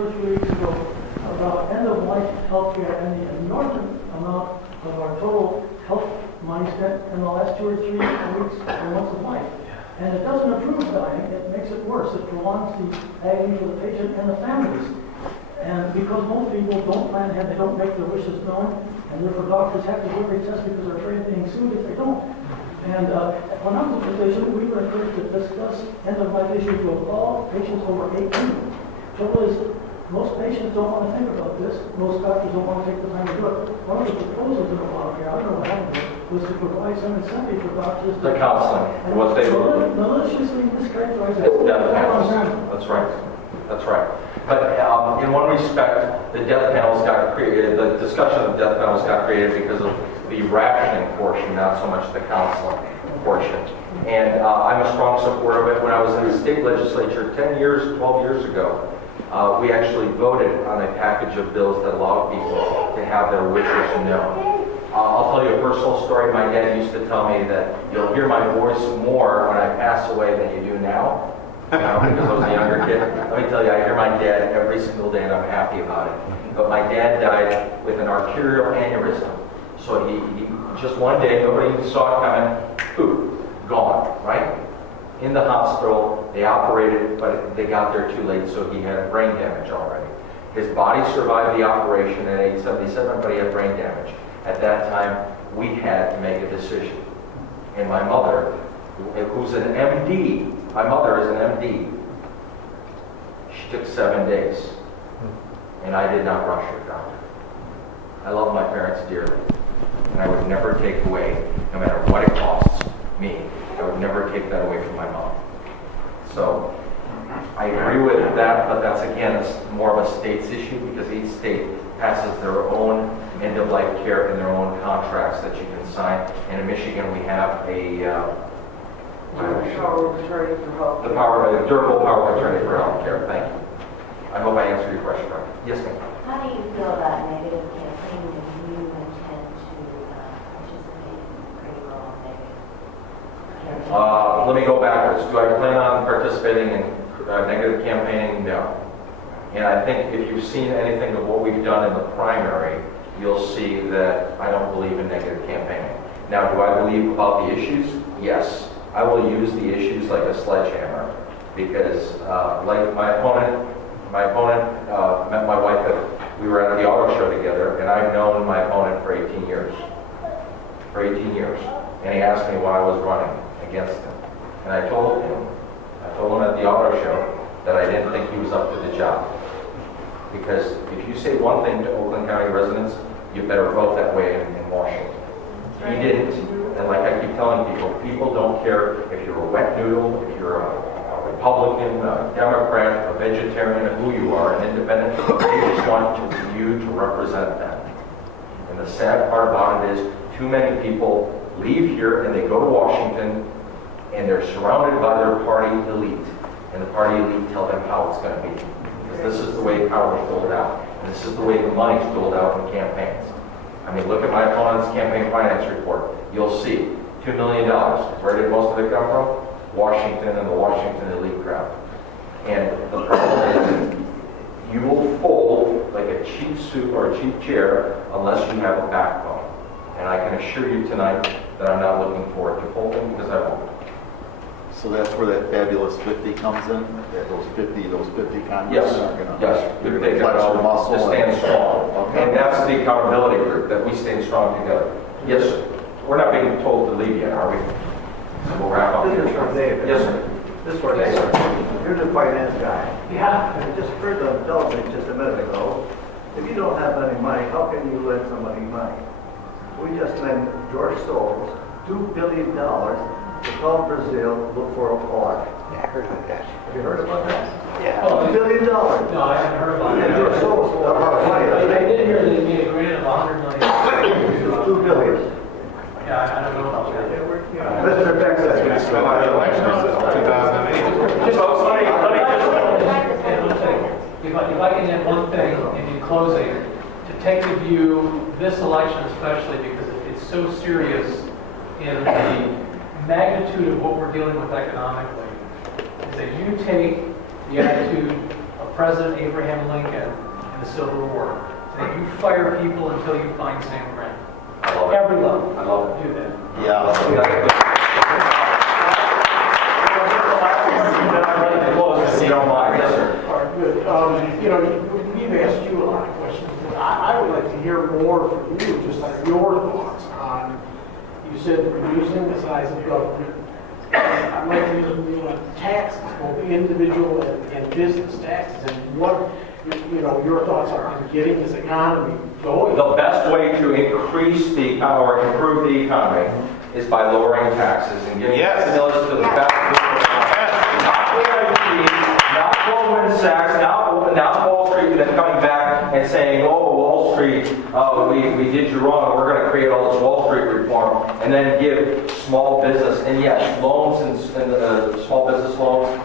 2 or 3 weeks ago about end-of-life health care and the enormous amount of our total health money spent in the last 2 or 3 weeks or months of life. And it doesn't improve dying, it makes it worse. It prolongs the agony for the patient and the families. And because most people don't plan ahead, they don't make their wishes known, and therefore doctors have to do every test because they're afraid of being sued if they don't. And when I was a physician, we were encouraged to discuss end-of-life issues with all patients over 18. Trouble is, most patients don't want to think about this. Most doctors don't want to take the time to do it. One of the proposals in Obamacare, I don't know what happened to it, was to provide some incentive for doctors to... The counseling, what they will... Maliciously mischaracterize it. That's right. That's right. But in one respect, the death panels got created, the discussion of death panels got created because of the rationing portion, not so much the counseling portion. And I'm a strong supporter of it. When I was in the state legislature 10 years, 12 years ago, we actually voted on a package of bills that allowed people to have their wishes known. I'll tell you a personal story. My dad used to tell me that you'll hear my voice more when I pass away than you do now. Because I was a younger kid. Let me tell you, I hear my dad every single day and I'm happy about it. But my dad died with an arterial aneurysm. So he just one day, nobody saw it coming, poof, gone, right? In the hospital, they operated, but they got there too late, so he had brain damage already. His body survived the operation at age 77, but he had brain damage. At that time, we had to make a decision. And my mother, who's an MD, my mother is an MD. She took 7 days. And I did not rush her down. I love my parents dearly. And I would never take away, no matter what it costs me, I would never take that away from my mom. So I agree with that, but that's again, it's more of a state's issue because each state passes their own end-of-life care and their own contracts that you can sign. And in Michigan, we have a the durable power of attorney for health care. Thank you. I hope I answered your question right. Yes, ma'am. How do you feel about negative campaigning if you intend to participate in pretty well negative campaigning? Let me go backwards. Do I plan on participating in negative campaigning? No. And I think if you've seen anything of what we've done in the primary, you'll see that I don't believe in negative campaigning. Now, do I believe about the issues? Yes. I will use the issues like a sledgehammer because like my opponent met my wife we were at the auto show together, and I've known my opponent for 18 years. For 18 years. And he asked me why I was running against him. And I told him at the auto show that I didn't think he was up to the job. Because if you say one thing to Oakland County residents, you better vote that way in Washington. He didn't. And like I keep telling people don't care if you're a wet noodle, if you're a Republican, a Democrat, a vegetarian, who you are, an independent. They just want you to represent them. And the sad part about it is too many people leave here and they go to Washington and they're surrounded by their party elite. And the party elite tell them how it's going to be. Because this is the way power is doled out. And this is the way the money is doled out in campaigns. I mean, look at my opponent's campaign finance report. You'll see $2 million. Where did most of it come from? Washington and the Washington elite crowd. And the problem is you will fold like a cheap suit or a cheap chair unless you have a backbone. And I can assure you tonight that I'm not looking forward to folding because I won't. So that's where that fabulous 50 comes in? That those 50 congressmen Yes, are going to yes. flex their muscle To stand strong. Okay. And that's the accountability group, that we stand strong together. Yes, sir. We're not being told to leave yet, are we? So we'll wrap up here. This is for David. Yes, sir. This is for David. You're the finance guy. Yeah. I just heard them tell me just a minute ago, if you don't have any money, how can you lend somebody money? We just lent George Soros $2 billion to call Brazil, look for a car. Yeah, I heard about that. Have you heard about that? Yeah. $2 billion. No, I haven't heard about And that. George Soros, a lot of money. I did hear that he made a grant of $100 million. $2 billion. Yeah, I don't know about that. Mr. Texas. Just let If I can add one thing in closing, to take the view, this election especially, because it's so serious in the magnitude of what we're dealing with economically, is that you take the attitude of President Abraham Lincoln in the Civil War. That you fire people until you find Sam Grant. I love it. Every level. I love it. Do that. Yeah. If you don't mind. Yes, sir. All right, good. We've asked you a lot of questions, but I would like to hear more from you, just like your thoughts on, you said reducing the size of government. I'd like to hear taxes, both individual and business taxes, and what, your thoughts are on getting this economy going. The best way to increase or improve the economy is by lowering taxes and giving stimulus to the best people. Not AIG, not Goldman Sachs, not Wall Street, then coming back and saying, oh, Wall Street, we did you wrong, we're going to create all this Wall Street reform, and then give small business, and yes, loans and small business loans,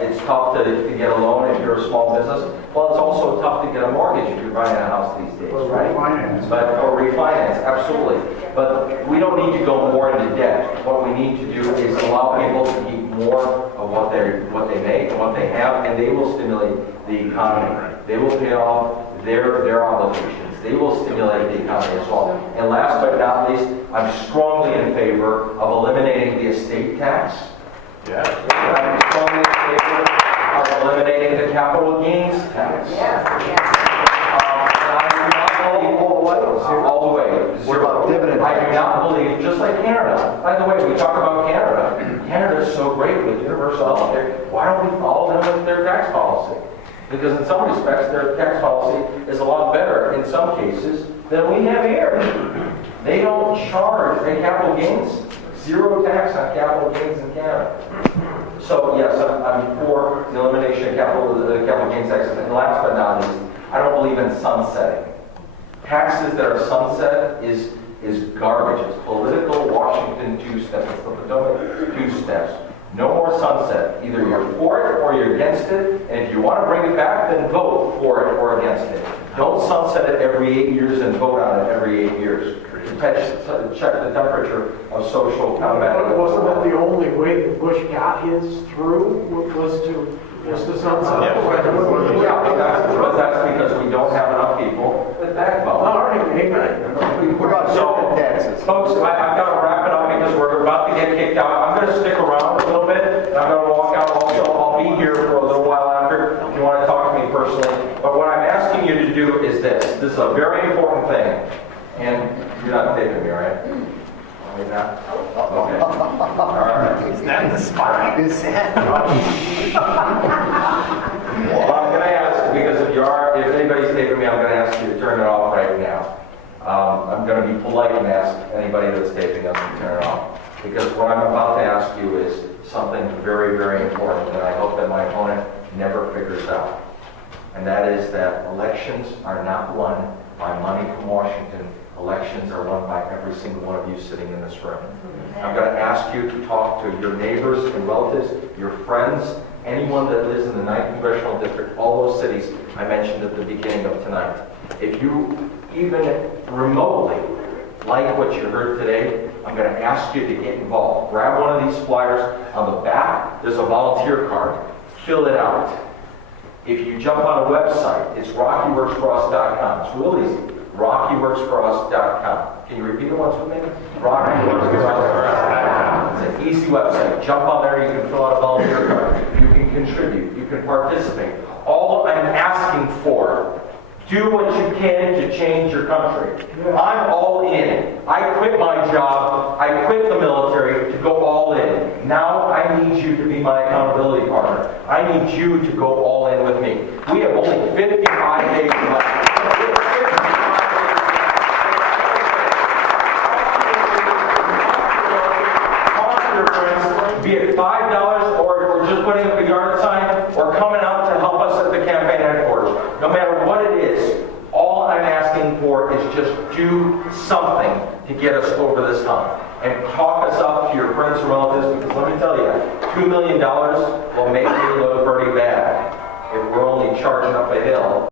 it's tough to get a loan if you're a small business. Well, it's also tough to get a mortgage if you're buying a house these days, right? Or refinance, absolutely. But we don't need to go more into debt. What we need to do is allow people to keep more of what they make and what they have, and they will stimulate the economy. They will pay off their obligations. They will stimulate the economy as well. And last but not least, I'm strongly in favor of eliminating the estate tax. I'm strongly in favor of eliminating the capital gains tax. All the way. What about dividend I do tax? not believe, just like Canada. By the way, we talk about Canada. Canada's so great with universal health care. Why don't we follow them with their tax policy? Because in some respects, their tax policy is a lot better in some cases than we have here. They don't charge capital gains, zero tax on capital gains in Canada. So yes, I'm for the elimination of capital gains taxes. And last but not least, I don't believe in sunsetting. Taxes that are sunset is garbage. It's political Washington two-steps. It's the Potomac two-steps. No more sunset. Either you're for it or you're against it. And if you want to bring it back, then vote for it or against it. Don't sunset it every 8 years and vote on it every 8 years. Check the temperature of social combat. But wasn't that the only way that Bush got his through, was to sunset? Yeah, but that's because we don't have enough people with backbone. All right, amen. What about dividend taxes? Folks, I've got to wrap it up because we're about to get kicked out. I'm going to stick around a little bit, and I'm going to walk out also. I'll be here for a little while after if you want to talk to me personally. But what I'm asking you to do is this. This is a very important thing. And you're not taping me, right? You're not? Okay. All right. Is that the spot? Is that? Well, I'm going to ask, because if anybody's taping me, I'm going to ask you to turn it off right now. I'm going to be polite and ask anybody that's taping us to turn it off. Because what I'm about to ask you is something very, very important that I hope that my opponent never figures out. And that is that elections are not won by money from Washington. Elections are won by every single one of you sitting in this room. I'm going to ask you to talk to your neighbors and relatives, your friends, anyone that lives in the 9th Congressional District, all those cities I mentioned at the beginning of tonight. If you even remotely like what you heard today, I'm going to ask you to get involved. Grab one of these flyers. On the back, there's a volunteer card. Fill it out. If you jump on a website, it's RockyWorksForUs.com. It's real easy. RockyWorksForUs.com. Can you repeat it once with me? RockyWorksForUs.com. It's an easy website. Jump on there. You can fill out a volunteer card. You can contribute. You can participate. All I'm asking for, do what you can to change your country. I'm all in. I quit my job. I quit the military to go all in. Now I need you to be my accountability partner. I need you to go all in with me. We have only 55 days left. Be it $5 or just putting up a yard sign or coming out to help us at the campaign headquarters. No matter what it is, all I'm asking for is just do something to get us over this hump. And talk us up to your friends and relatives, because let me tell you, $2 million will make me look pretty bad if we're only charging up a hill.